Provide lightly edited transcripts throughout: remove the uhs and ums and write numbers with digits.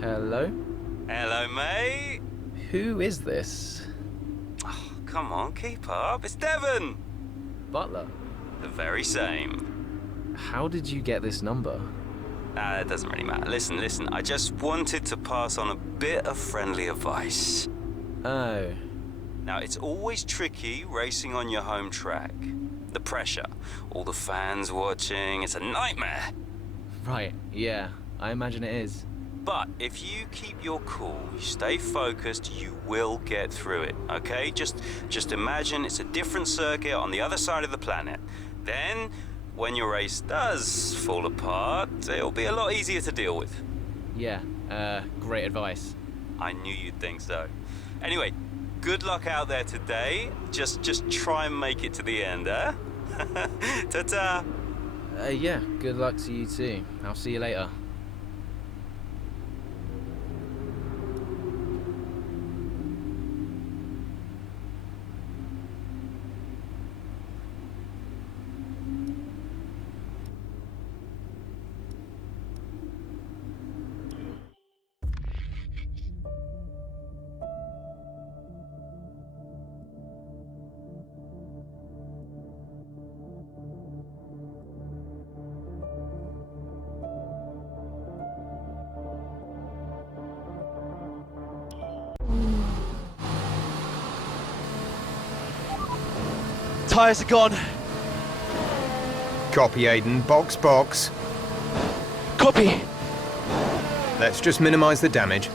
Hello? Hello, mate. Who is this? Oh, come on, keep up. It's Devon. Butler? The very same. How did you get this number? It doesn't really matter. Listen. I just wanted to pass on a bit of friendly advice. Oh. Now, it's always tricky racing on your home track. The pressure, all the fans watching, it's a nightmare. Right, yeah. I imagine it is. But if you keep your cool, you stay focused, you will get through it, okay? Just imagine it's a different circuit on the other side of the planet. Then, when your race does fall apart, it'll be a lot easier to deal with. Yeah, great advice. I knew you'd think so. Anyway, good luck out there today. Just try and make it to the end, eh? Ta-ta! Yeah, good luck to you too. I'll see you later. Tyres are gone. Copy, Aiden. Box. Copy. Let's just minimize the damage.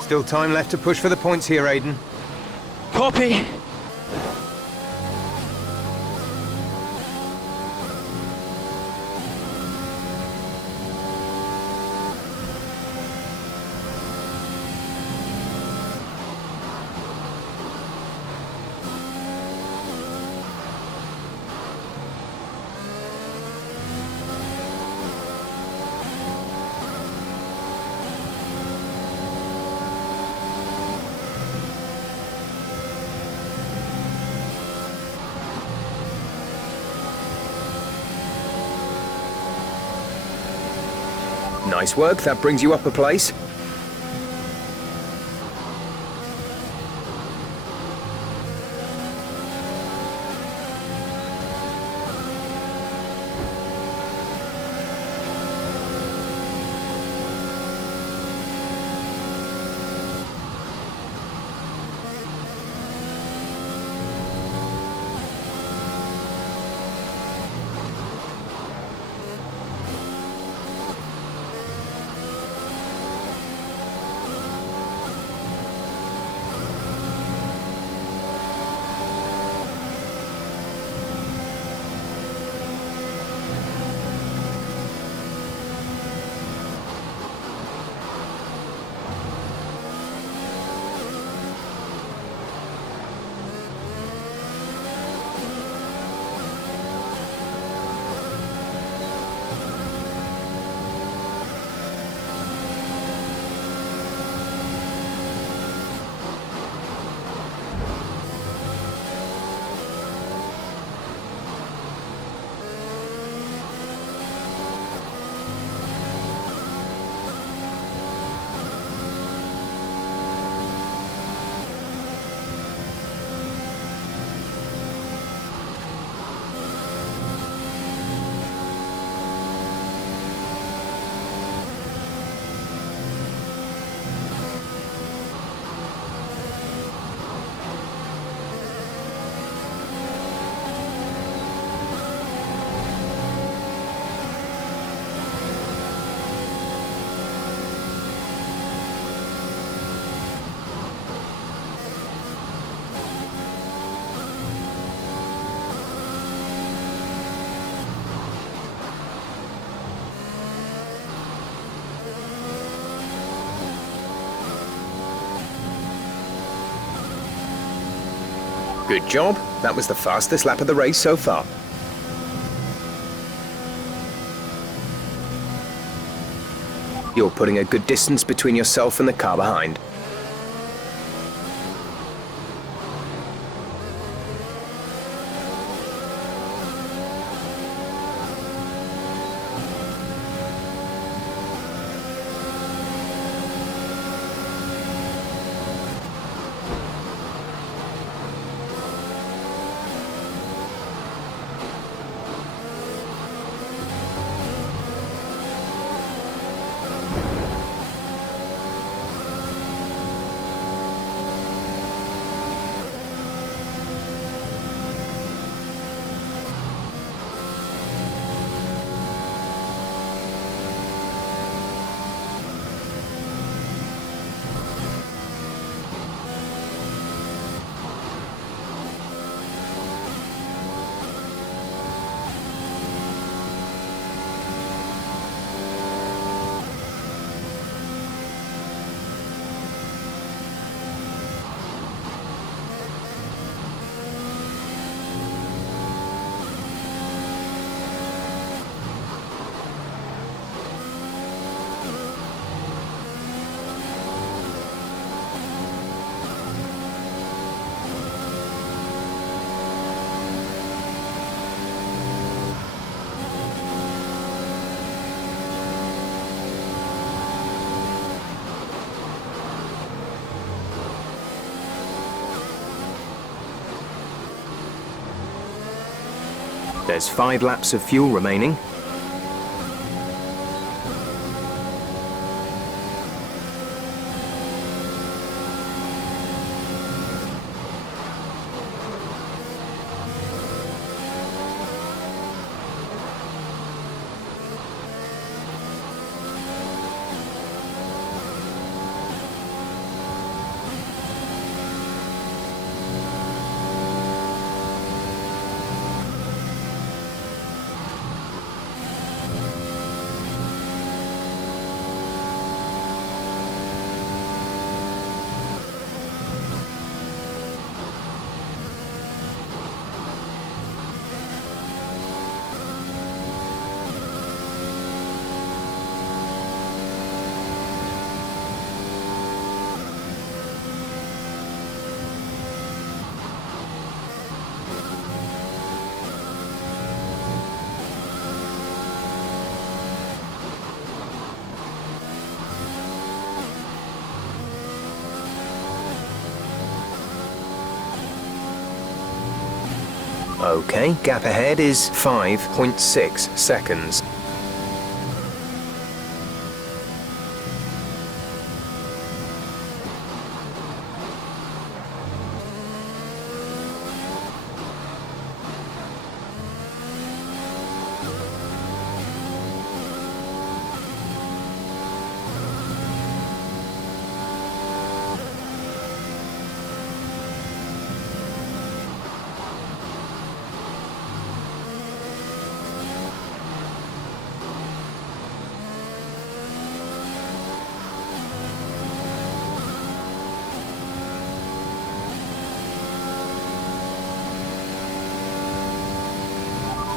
Still time left to push for the points here, Aiden. Copy. Nice work, that brings you up a place. Good job. That was the fastest lap of the race so far. You're putting a good distance between yourself and the car behind. There's 5 laps of fuel remaining. Okay, gap ahead is 5.6 seconds.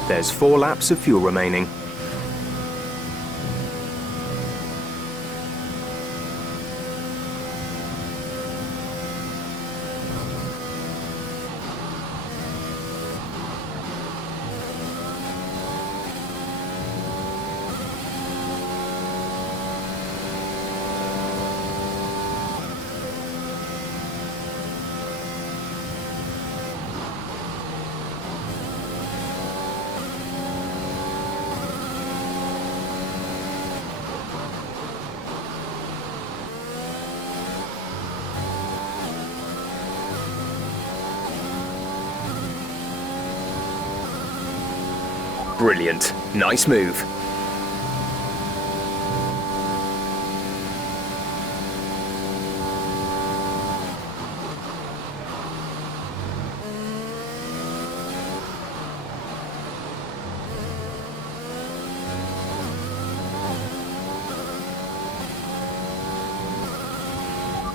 There's 4 laps of fuel remaining. Brilliant. Nice move.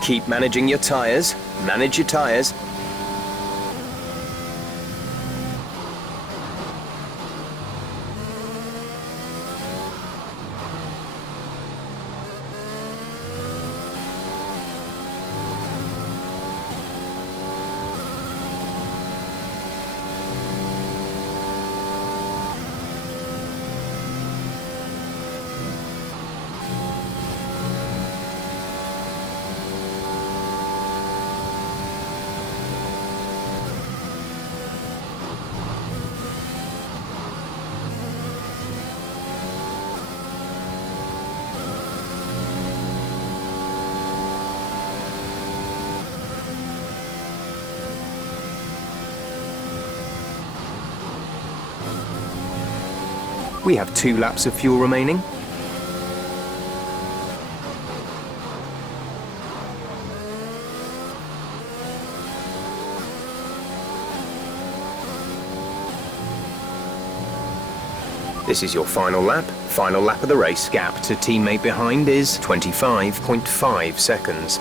Keep managing your tyres. Manage your tyres. We have 2 laps of fuel remaining. This is your final lap. Final lap of the race. Gap to teammate behind is 25.5 seconds.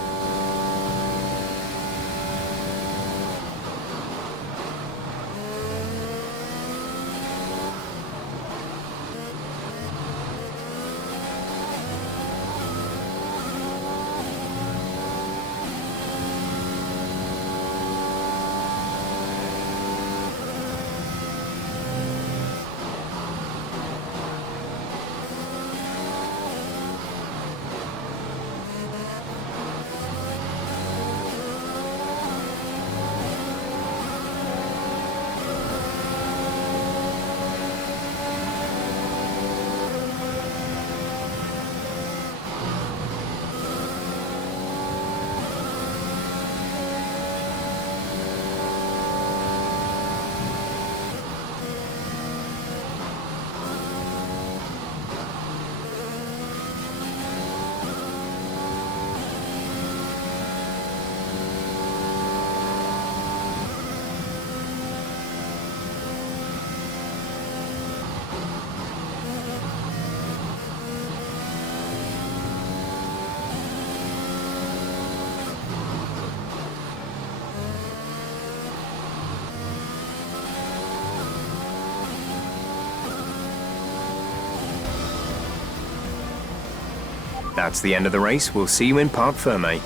That's the end of the race. We'll see you in Parc Fermé.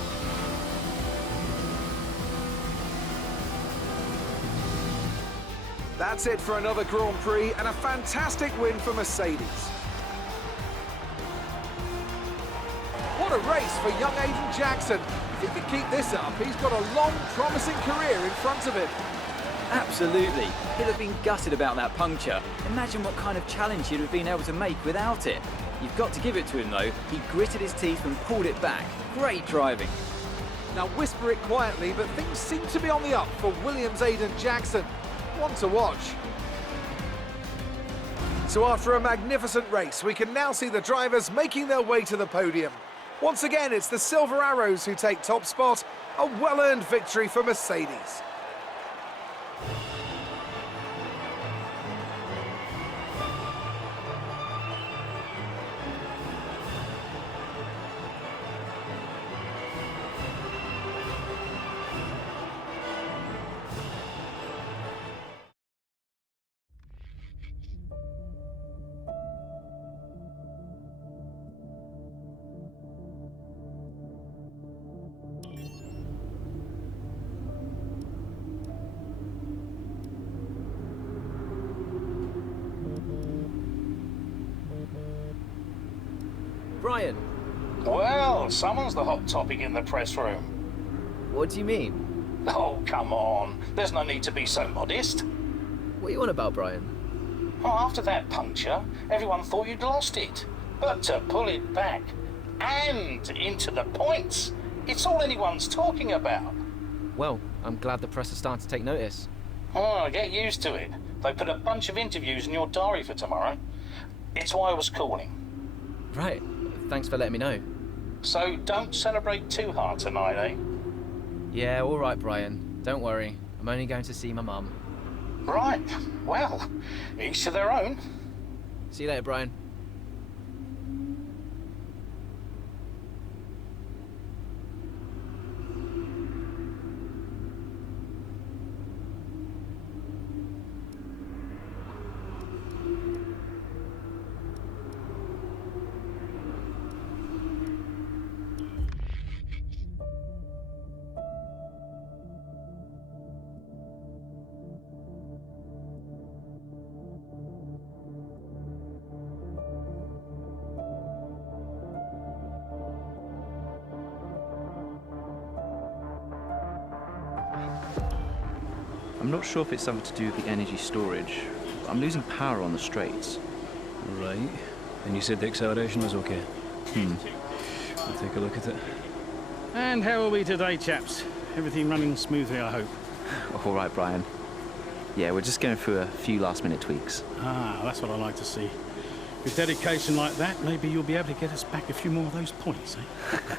That's it for another Grand Prix and a fantastic win for Mercedes. What a race for young Aiden Jackson. If he can keep this up, he's got a long, promising career in front of him. Absolutely. He'd have been gutted about that puncture. Imagine what kind of challenge he'd have been able to make without it. You've got to give it to him though. He gritted his teeth and pulled it back. Great driving. Now whisper it quietly, but things seem to be on the up for Williams' Aiden Jackson. One to watch. So after a magnificent race, we can now see the drivers making their way to the podium. Once again, it's the Silver Arrows who take top spot. A well-earned victory for Mercedes. Brian, Well, someone's the hot topic in the press room. what do you mean? Oh, come on. There's no need to be so modest. What are you on about, Brian? Well, after that puncture, everyone thought you'd lost it. But to pull it back and into the points, it's all anyone's talking about. Well, I'm glad the press is starting to take notice. Oh, get used to it. They put a bunch of interviews in your diary for tomorrow. It's why I was calling. Right, thanks for letting me know. So don't celebrate too hard tonight, eh? Yeah, all right, Brian. Don't worry. I'm only going to see my mum. Right. Well, each to their own. See you later, Brian. I'm not sure if it's something to do with the energy storage. I'm losing power on the straights. Right. And you said the acceleration was okay? I'll take a look at it. And how are we today, chaps? Everything running smoothly, I hope. All right, Brian. Yeah, we're just going through a few last-minute tweaks. Ah, that's what I like to see. With dedication like that, maybe you'll be able to get us back a few more of those points, eh?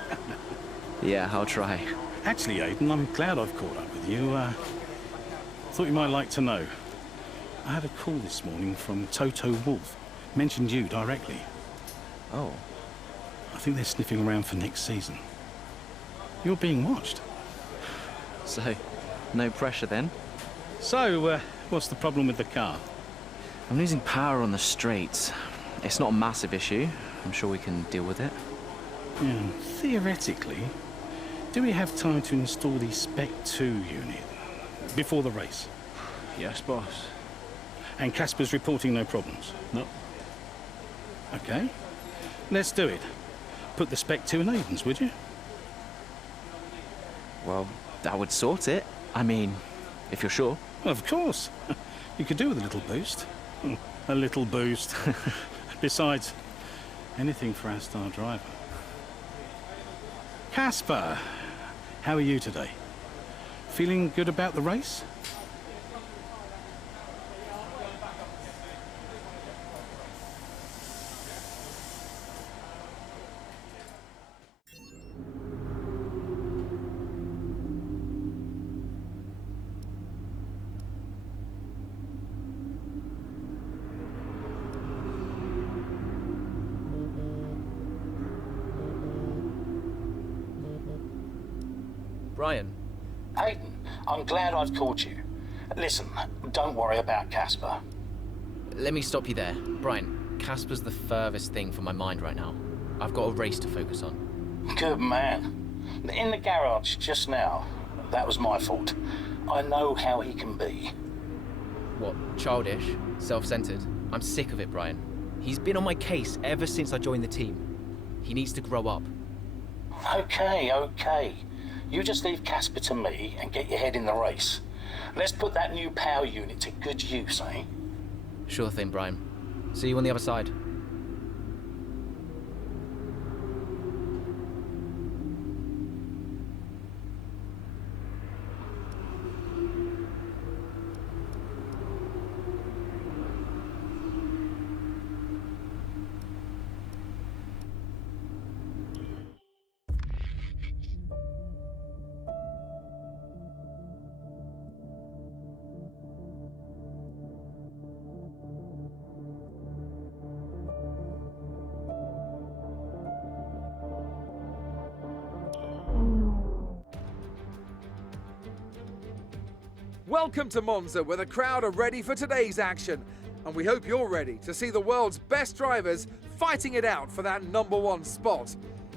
Yeah, I'll try. Actually, Aiden, I'm glad I've caught up with you. Thought you might like to know. I had a call this morning from Toto Wolff. Mentioned you directly. Oh. I think they're sniffing around for next season. You're being watched. So, no pressure then? So, what's the problem with the car? I'm losing power on the straights. It's not a massive issue. I'm sure we can deal with it. Yeah, theoretically, do we have time to install the Spec 2 unit before the race? Yes, boss. And Casper's reporting no problems? No. Okay, let's do it. Put the Spec 2 in Aiden's, would you? Well, that would sort it. I mean, if you're sure. Of course. You could do with a little boost. A little boost. Besides, anything for our star driver. Casper, how are you today? Feeling good about the race? Brian. Aiden, I'm glad I've called you. Listen, don't worry about Casper. Let me stop you there. Brian, Casper's the furthest thing from my mind right now. I've got a race to focus on. Good man. In the garage just now, that was my fault. I know how he can be. What, childish? Self-centered? I'm sick of it, Brian. He's been on my case ever since I joined the team. He needs to grow up. Okay. You just leave Casper to me and get your head in the race. Let's put that new power unit to good use, eh? Sure thing, Brian. See you on the other side. Welcome to Monza, where the crowd are ready for today's action. And we hope you're ready to see the world's best drivers fighting it out for that #1 spot.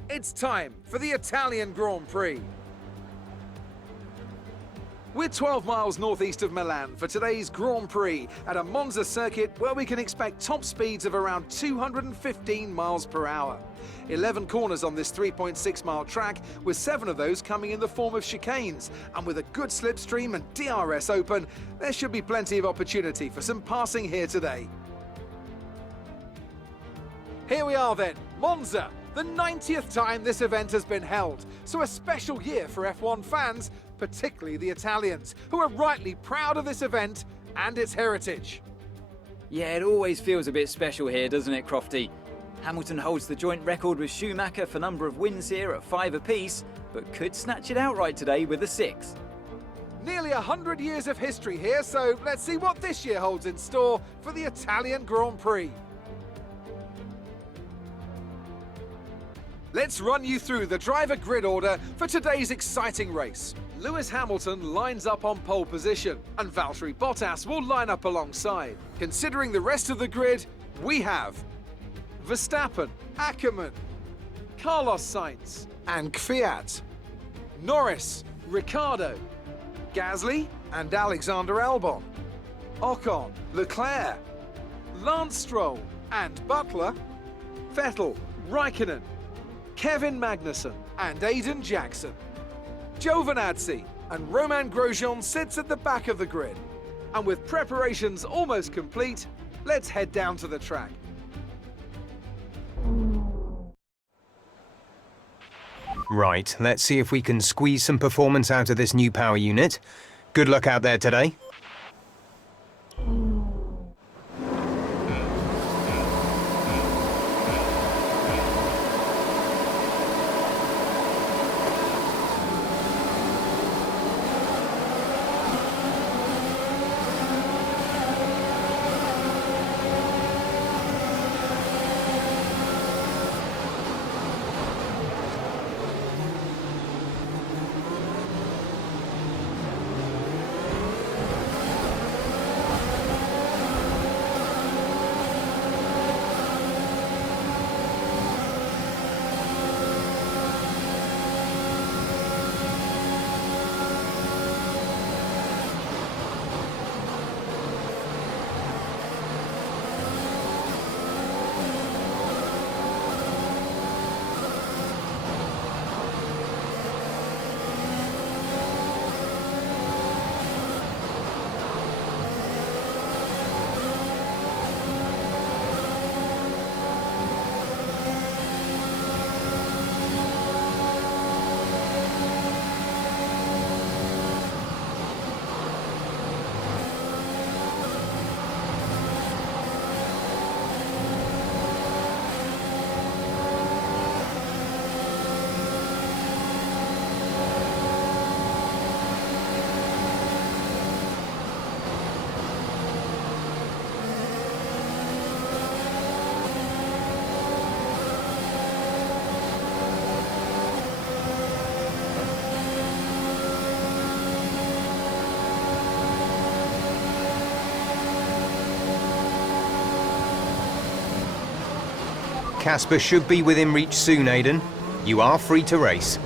It's time for the Italian Grand Prix. We're 12 miles northeast of Milan for today's Grand Prix at a Monza circuit where we can expect top speeds of around 215 miles per hour. 11 corners on this 3.6-mile track, with 7 of those coming in the form of chicanes. And with a good slipstream and DRS open, there should be plenty of opportunity for some passing here today. Here we are then, Monza, the 90th time this event has been held. So a special year for F1 fans, particularly the Italians, who are rightly proud of this event and its heritage. Yeah, it always feels a bit special here, doesn't it, Crofty? Hamilton holds the joint record with Schumacher for number of wins here at 5 apiece, but could snatch it outright today with a 6. Nearly 100 years of history here, so let's see what this year holds in store for the Italian Grand Prix. Let's run you through the driver grid order for today's exciting race. Lewis Hamilton lines up on pole position, and Valtteri Bottas will line up alongside. Considering the rest of the grid, we have Verstappen, Ackermann, Carlos Sainz, and Kvyat, Norris, Ricciardo, Gasly, and Alexander Albon, Ocon, Leclerc, Lance Stroll, and Butler, Vettel, Raikkonen, Kevin Magnussen, and Aiden Jackson. Giovinazzi and Romain Grosjean sits at the back of the grid. And with preparations almost complete, let's head down to the track. Right, let's see if we can squeeze some performance out of this new power unit. Good luck out there today. 1, Casper should be within reach soon, Aiden. You are free to race.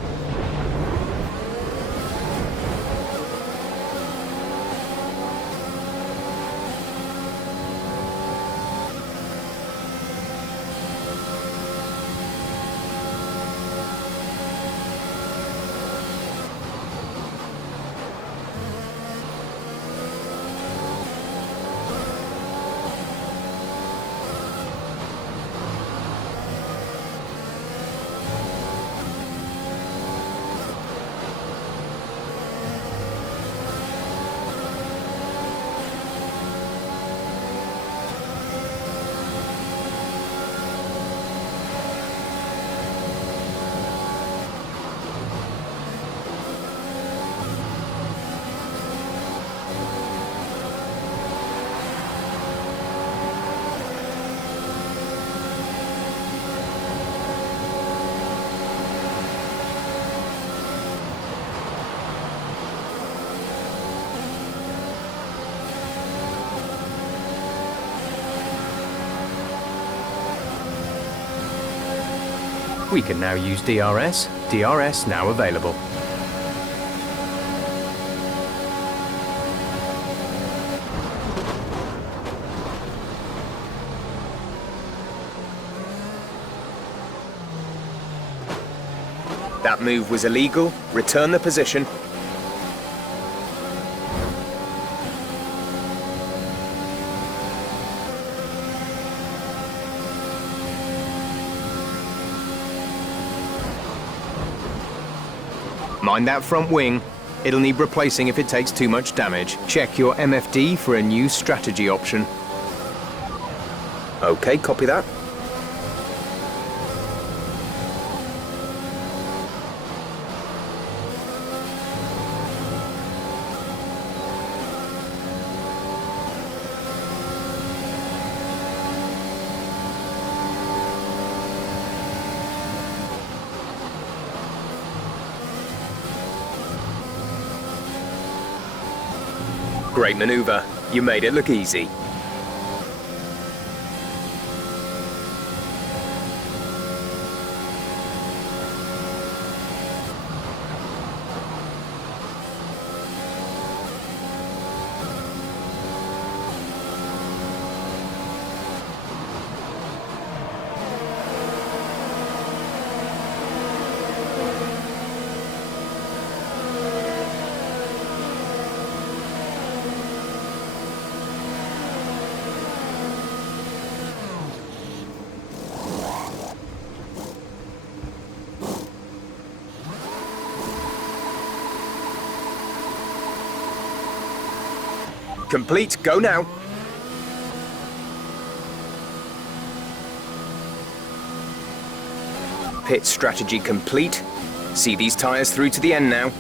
We can now use DRS. DRS now available. That move was illegal. Return the position. Mind that front wing. It'll need replacing if it takes too much damage. Check your MFD for a new strategy option. Okay, copy that. Great maneuver. You made it look easy. Complete, go now. Pit strategy complete. See these tyres through to the end now.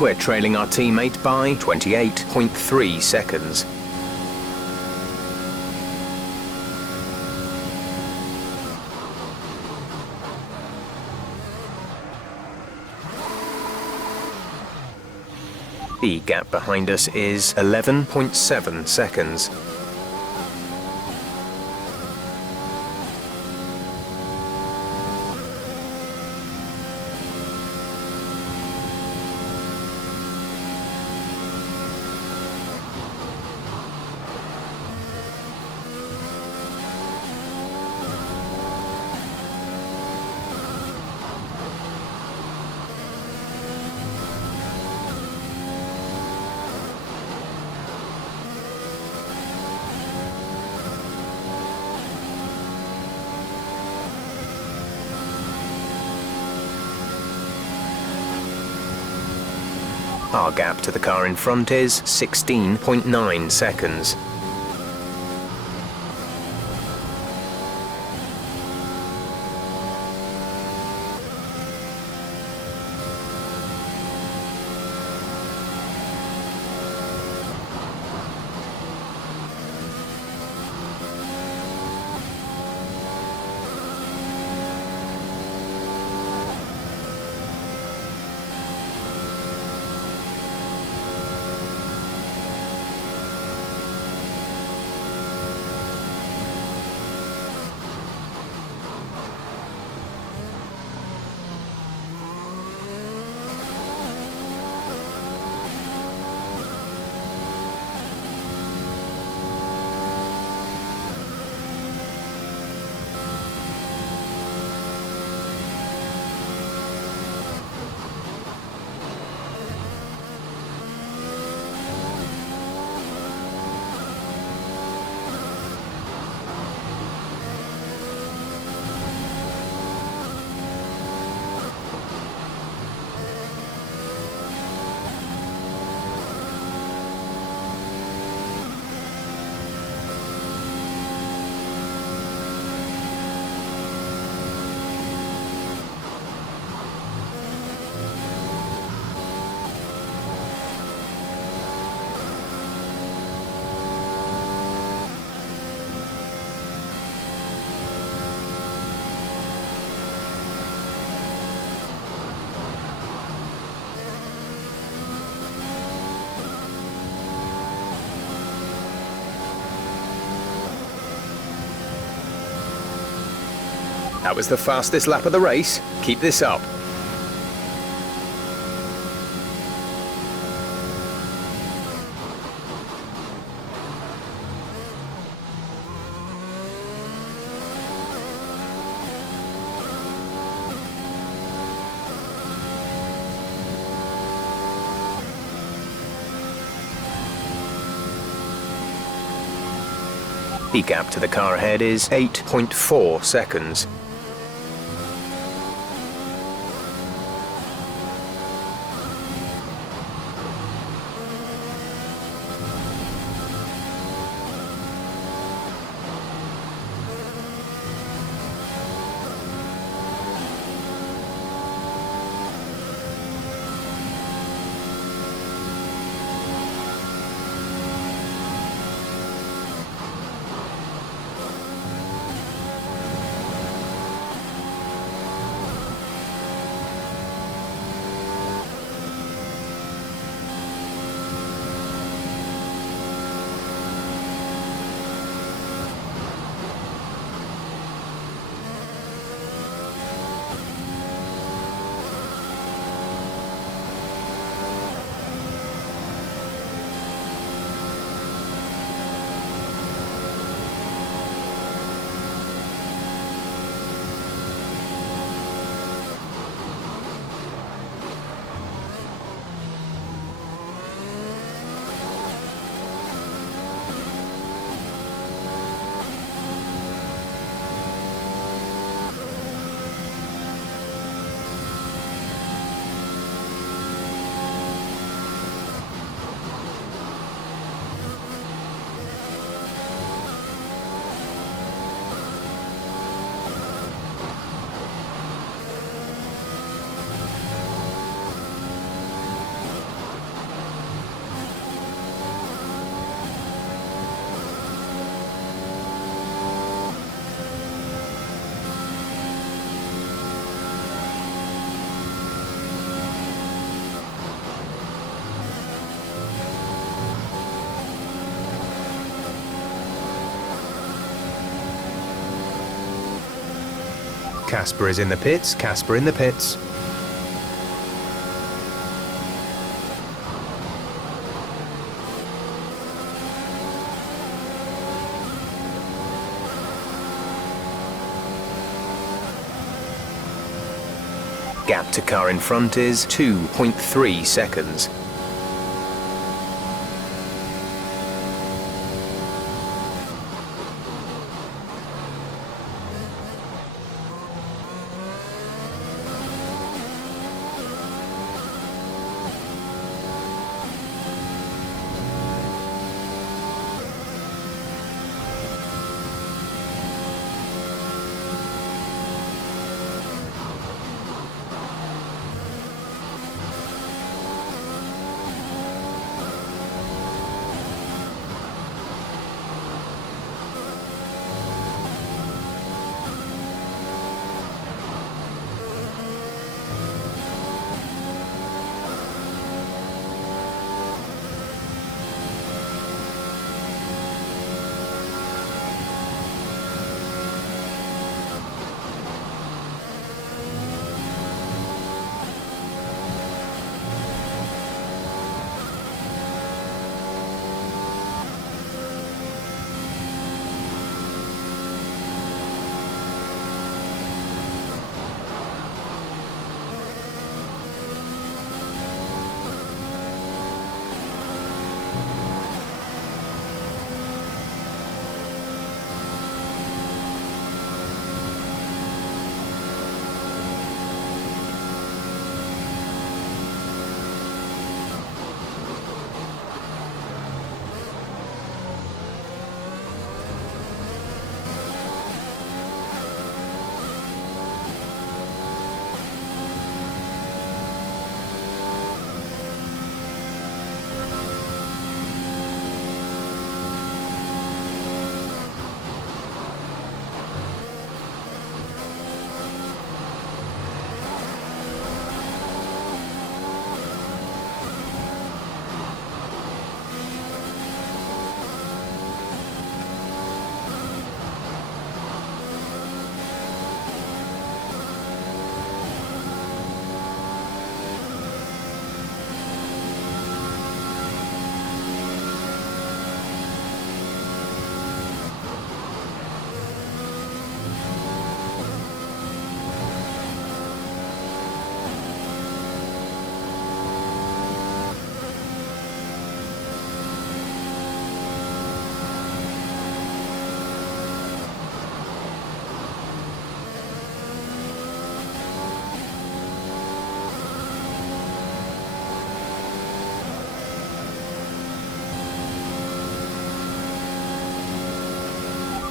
We're trailing our teammate by 28.3 seconds. The gap behind us is 11.7 seconds. Our gap to the car in front is 16.9 seconds. That was the fastest lap of the race. Keep this up. The gap to the car ahead is 8.4 seconds. Casper is in the pits, Casper in the pits. Gap to car in front is 2.3 seconds.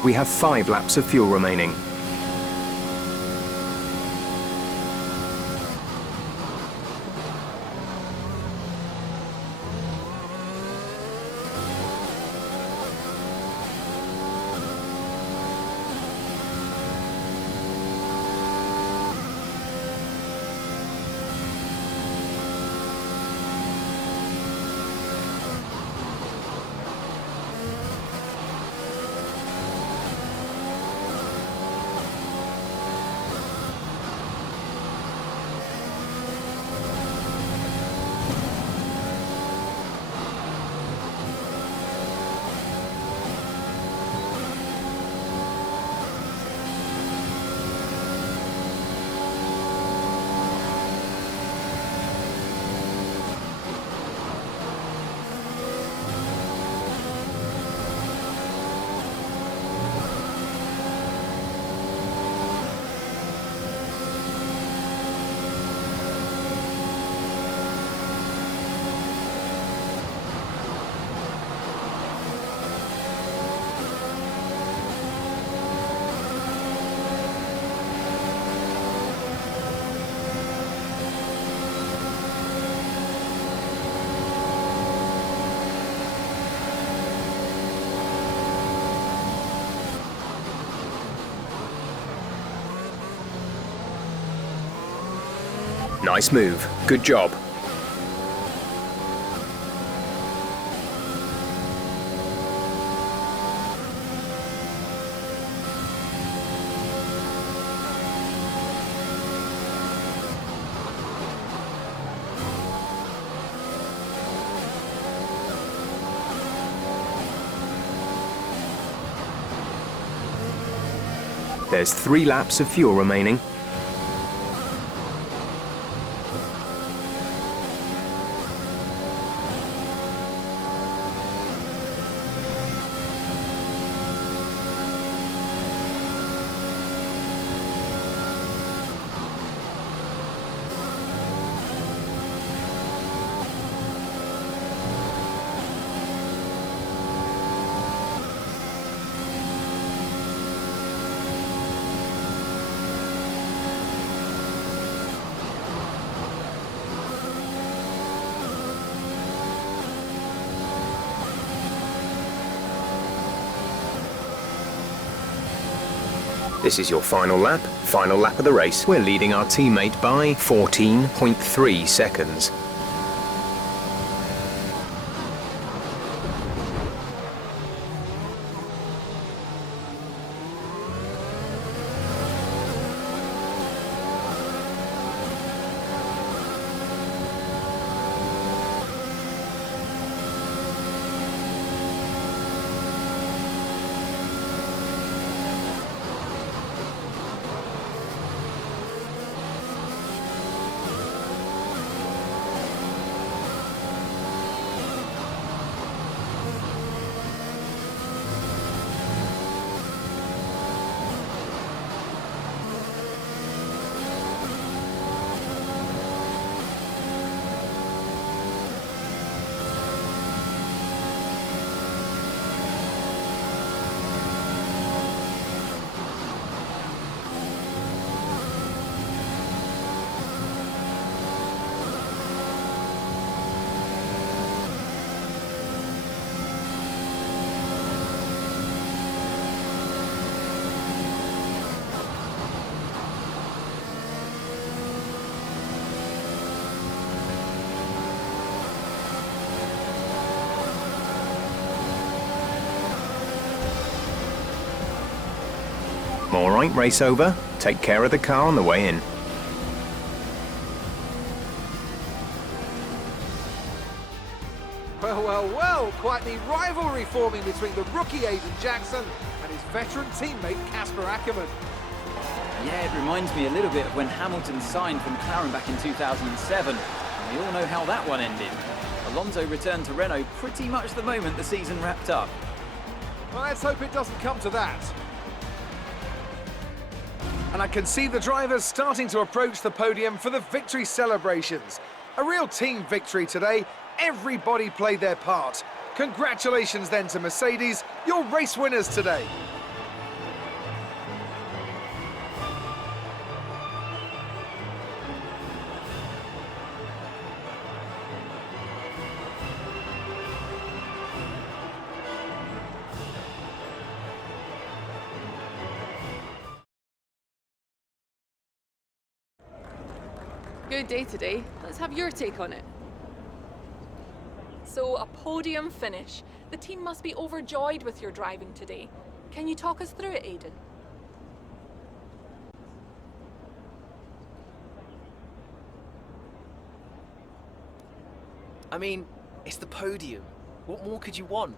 We have 5 laps of fuel remaining. Nice move. Good job. There's 3 laps of fuel remaining. This is your final lap of the race. We're leading our teammate by 14.3 seconds. All right, race over. Take care of the car on the way in. Well, well, well, quite the rivalry forming between the rookie Aiden Jackson and his veteran teammate Casper Ackermann. Yeah, it reminds me a little bit of when Hamilton signed for McLaren back in 2007. And we all know how that one ended. Alonso returned to Renault pretty much the moment the season wrapped up. Well, let's hope it doesn't come to that. And I can see the drivers starting to approach the podium for the victory celebrations. A real team victory today. Everybody played their part. Congratulations then to Mercedes, your race winners today. Good day today. Let's have your take on it. So, a podium finish. The team must be overjoyed with your driving today. Can you talk us through it, Aiden? I mean, it's the podium. What more could you want?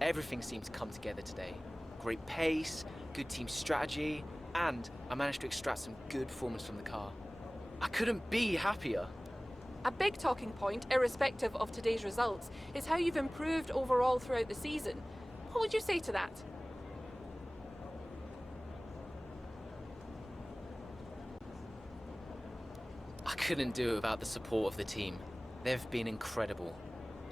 Everything seemed to come together today. Great pace, good team strategy, and I managed to extract some good performance from the car. I couldn't be happier. A big talking point, irrespective of today's results, is how you've improved overall throughout the season. What would you say to that? I couldn't do it without the support of the team. They've been incredible.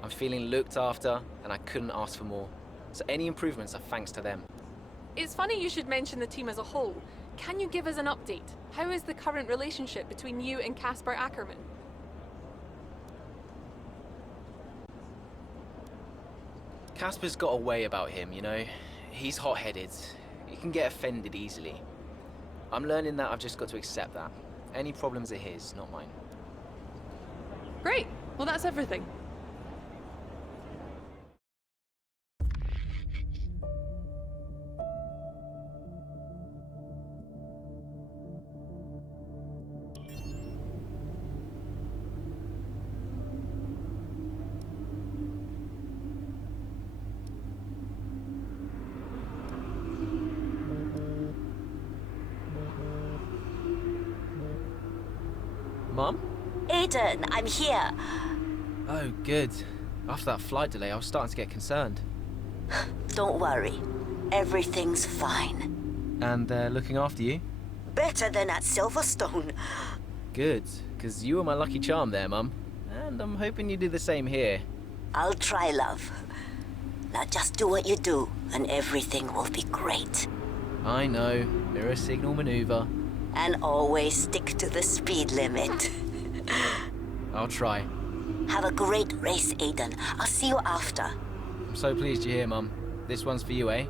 I'm feeling looked after, and I couldn't ask for more. So any improvements are thanks to them. It's funny you should mention the team as a whole. Can you give us an update? How is the current relationship between you and Casper Ackermann? Casper's got a way about him, you know? He's hot-headed. He can get offended easily. I'm learning that I've just got to accept that. Any problems are his, not mine. Great. Well, that's everything. Aiden, I'm here. Oh, good. After that flight delay, I was starting to get concerned. Don't worry. Everything's fine. And they're looking after you? Better than at Silverstone. Good, because you were my lucky charm there, Mum. And I'm hoping you do the same here. I'll try, love. Now just do what you do, and everything will be great. I know. Mirror signal maneuver. And always stick to the speed limit. I'll try. Have a great race, Aiden. I'll see you after. I'm so pleased you're here, Mum. This one's for you, eh?